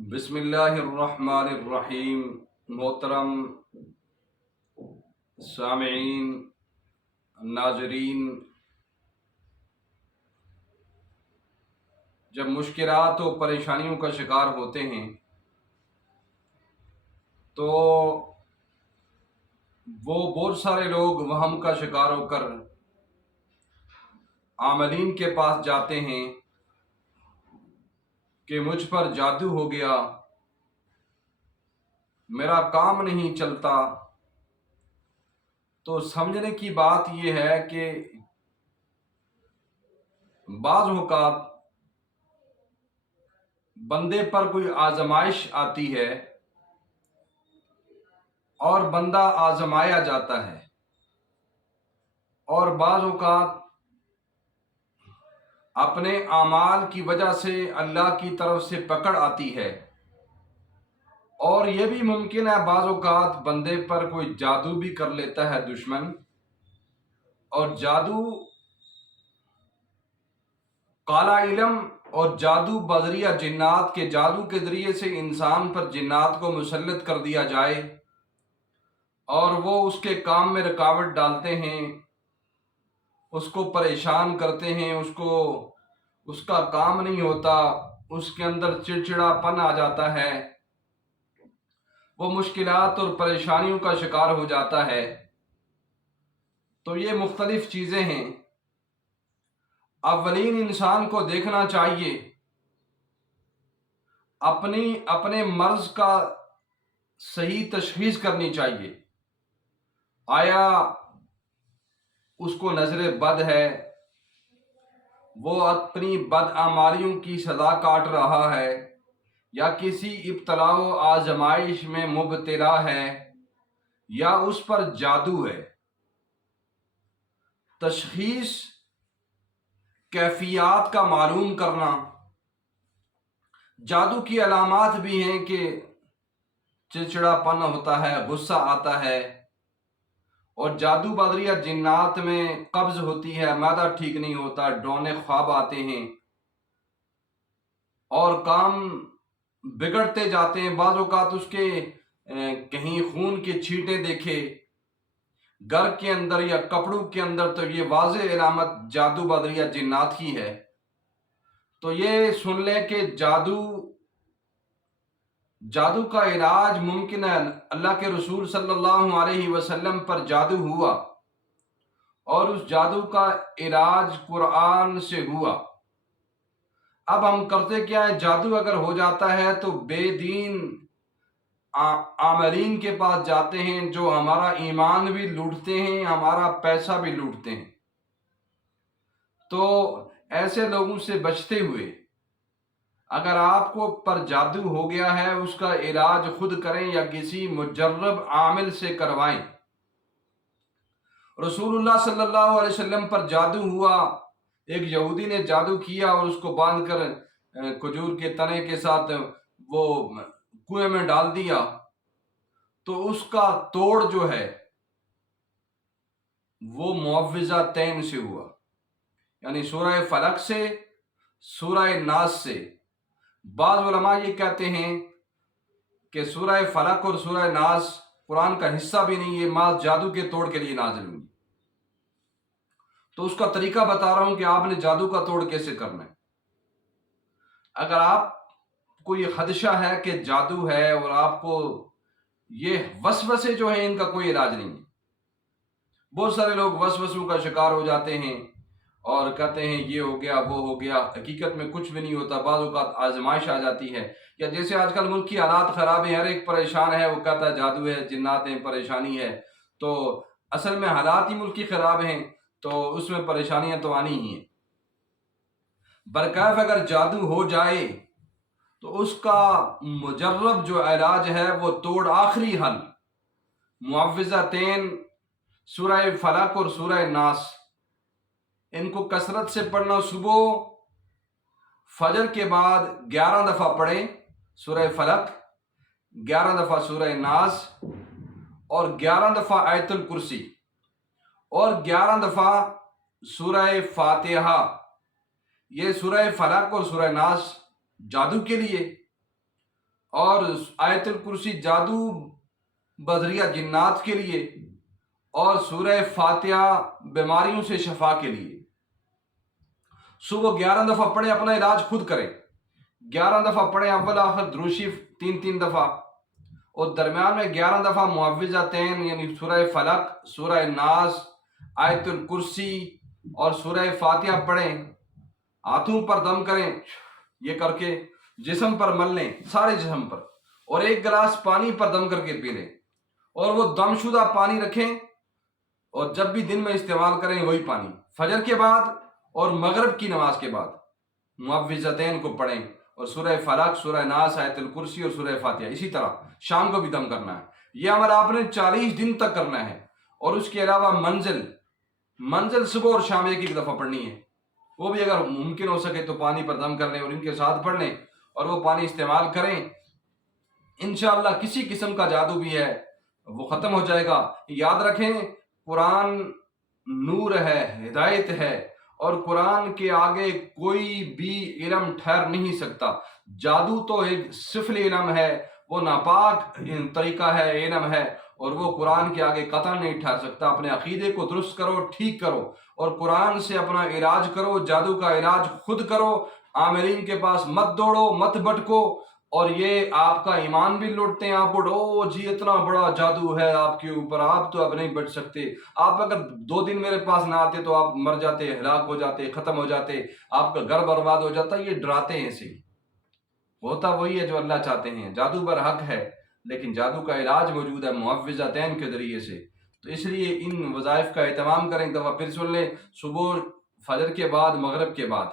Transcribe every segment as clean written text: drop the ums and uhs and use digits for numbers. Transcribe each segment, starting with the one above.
بسم اللہ الرحمن الرحیم۔ محترم سامعین، ناظرین، جب مشکلات و پریشانیوں کا شکار ہوتے ہیں تو وہ بہت سارے لوگ وہم کا شکار ہو کر عاملین کے پاس جاتے ہیں کہ مجھ پر جادو ہو گیا، میرا کام نہیں چلتا۔ تو سمجھنے کی بات یہ ہے کہ بعض اوقات بندے پر کوئی آزمائش آتی ہے اور بندہ آزمایا جاتا ہے، اور بعض اوقات اپنے اعمال کی وجہ سے اللہ کی طرف سے پکڑ آتی ہے، اور یہ بھی ممکن ہے بعض اوقات بندے پر کوئی جادو بھی کر لیتا ہے دشمن، اور جادو کالا علم اور جادو بذریعہ جنات کے جادو کے ذریعے سے انسان پر جنات کو مسلط کر دیا جائے اور وہ اس کے کام میں رکاوٹ ڈالتے ہیں، اس کو پریشان کرتے ہیں، اس کا کام نہیں ہوتا، اس کے اندر چڑچڑا پن آ جاتا ہے، وہ مشکلات اور پریشانیوں کا شکار ہو جاتا ہے۔ تو یہ مختلف چیزیں ہیں۔ اولین انسان کو دیکھنا چاہیے، اپنے مرض کا صحیح تشخیص کرنی چاہیے۔ آیا اس کو نظر بد ہے، وہ اپنی بدعمالیوں کی سزا کاٹ رہا ہے، یا کسی ابتلاء و آزمائش میں مبتلا ہے، یا اس پر جادو ہے۔ تشخیص، کیفیات کا معلوم کرنا۔ جادو کی علامات بھی ہیں کہ چڑچڑا پن ہوتا ہے، غصہ آتا ہے، اور جادو بذریعہ جنات میں قبض ہوتی ہے، معدہ ٹھیک نہیں ہوتا، ڈرونے خواب آتے ہیں اور کام بگڑتے جاتے ہیں۔ بعض اوقات اس کے کہیں خون کے چھینٹے دیکھے گھر کے اندر یا کپڑوں کے اندر، تو یہ واضح علامت جادو بذریعہ جنات کی ہے۔ تو یہ سن لیں کہ جادو کا علاج ممکن ہے۔ اللہ کے رسول صلی اللہ علیہ وسلم پر جادو ہوا اور اس جادو کا علاج قرآن سے ہوا۔ اب ہم کرتے کیا ہے، جادو اگر ہو جاتا ہے تو بے دین عاملین کے پاس جاتے ہیں، جو ہمارا ایمان بھی لوٹتے ہیں، ہمارا پیسہ بھی لوٹتے ہیں۔ تو ایسے لوگوں سے بچتے ہوئے، اگر آپ کو پر جادو ہو گیا ہے، اس کا علاج خود کریں یا کسی مجرب عامل سے کروائیں۔ رسول اللہ صلی اللہ علیہ وسلم پر جادو ہوا، ایک یہودی نے جادو کیا اور اس کو باندھ کر کھجور کے تنے کے ساتھ وہ کنویں میں ڈال دیا، تو اس کا توڑ جو ہے وہ معوذتین سے ہوا، یعنی سورہ فلق سے، سورہ ناس سے۔ بعض علماء یہ کہتے ہیں کہ سورہ فلق اور سورہ ناس قرآن کا حصہ بھی نہیں، یہ ماس جادو کے توڑ کے لیے نازل ہوئی۔ تو اس کا طریقہ بتا رہا ہوں کہ آپ نے جادو کا توڑ کیسے کرنا ہے۔ اگر آپ کو یہ خدشہ ہے کہ جادو ہے اور آپ کو یہ وسوسے جو ہیں ان کا کوئی علاج نہیں ہے، بہت سارے لوگ وسوسوں کا شکار ہو جاتے ہیں اور کہتے ہیں یہ ہو گیا، وہ ہو گیا، حقیقت میں کچھ بھی نہیں ہوتا۔ بعض اوقات آزمائش آ جاتی ہے، یا جیسے آج کل ملک کی حالات خراب ہیں، ہر ایک پریشان ہے، وہ کہتا ہے جادو ہے، جنات ہیں، پریشانی ہے۔ تو اصل میں حالات ہی ملک کی خراب ہیں، تو اس میں پریشانیاں تو آنی ہی ہیں۔ برکیف اگر جادو ہو جائے تو اس کا مجرب جو علاج ہے وہ توڑ آخری حل معوذتین، سورہ فلق اور سورہ ناس، ان کو کثرت سے پڑھنا۔ صبح فجر کے بعد 11 دفعہ پڑھیں سورہ فلق، 11 دفعہ سورہ ناس، اور 11 دفعہ آیت الکرسی، اور 11 دفعہ سورہ فاتحہ۔ یہ سورہ فلق اور سورہ ناس جادو کے لیے، اور آیت الکرسی جادو بذریعہ جنات کے لیے، اور سورہ فاتحہ بیماریوں سے شفا کے لیے۔ صبح 11 دفعہ پڑھیں، اپنا علاج خود کریں۔ 11 دفعہ پڑھیں اول آخر درود شریف 3 دفعہ، اور درمیان میں 11 دفعہ معوذتین یعنی سورہ فلق، سورہ ناس، آیت الکرسی اور سورہ فاتحہ پڑھیں۔ ہاتھوں پر دم کریں، یہ کر کے جسم پر مل لیں، سارے جسم پر، اور 1 گلاس پانی پر دم کر کے پی لیں، اور وہ دم شدہ پانی رکھیں، اور جب بھی دن میں استعمال کریں وہی پانی، فجر کے بعد اور مغرب کی نماز کے بعد معوذتین کو پڑھیں، اور سورہ فلق، سورہ ناس، آیت الکرسی اور سورہ فاتحہ۔ اسی طرح شام کو بھی دم کرنا ہے۔ یہ عمل آپ نے 40 دن تک کرنا ہے، اور اس کے علاوہ منزل صبح اور شام 1 دفعہ پڑھنی ہے، وہ بھی اگر ممکن ہو سکے تو پانی پر دم کر لیں اور ان کے ساتھ پڑھ لیں، اور وہ پانی استعمال کریں۔ انشاءاللہ کسی قسم کا جادو بھی ہے وہ ختم ہو جائے گا۔ یاد رکھیں، قرآن نور ہے، ہدایت ہے، اور قرآن کے آگے کوئی بھی علم ٹھہر نہیں سکتا۔ جادو تو ایک سفل علم ہے، وہ ناپاک طریقہ ہے، علم ہے، اور وہ قرآن کے آگے قطع نہیں ٹھہر سکتا۔ اپنے عقیدے کو درست کرو، ٹھیک کرو، اور قرآن سے اپنا علاج کرو، جادو کا علاج خود کرو، عاملین کے پاس مت دوڑو، مت بھٹکو، اور یہ آپ کا ایمان بھی لوٹتے ہیں۔ آپ او جی اتنا بڑا جادو ہے آپ کے اوپر، آپ تو اب نہیں بچ سکتے، آپ اگر 2 دن میرے پاس نہ آتے تو آپ مر جاتے، ہلاک ہو جاتے، ختم ہو جاتے، آپ کا گھر برباد ہو جاتا۔ یہ ڈراتے ہیں ایسے ہی، ہوتا وہی ہے جو اللہ چاہتے ہیں۔ جادو برحق ہے، لیکن جادو کا علاج موجود ہے معوذتین کے ذریعے سے۔ تو اس لیے ان وظائف کا اہتمام کریں۔ ایک دفعہ پھر سن لیں، صبح فجر کے بعد، مغرب کے بعد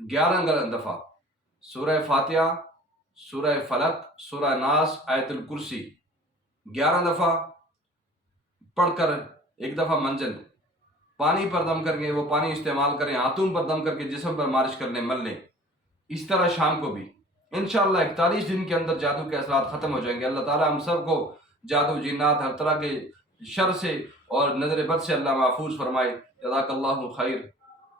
11 دفعہ سورہ فاتحہ، سورہ فلق، سورہ ناس، آیت الکرسی 11 دفعہ پڑھ کر 1 دفعہ منزل پانی پر دم کر کے وہ پانی استعمال کریں، ہاتھوں پر دم کر کے جسم پر مالش کر لیں، مل لیں۔ اس طرح شام کو بھی انشاءاللہ 41 دن کے اندر جادو کے اثرات ختم ہو جائیں گے۔ اللہ تعالی ہم سب کو جادو، جنات، ہر طرح کے شر سے اور نظر بد سے اللہ محفوظ فرمائے۔ جزاک اللہ خیر۔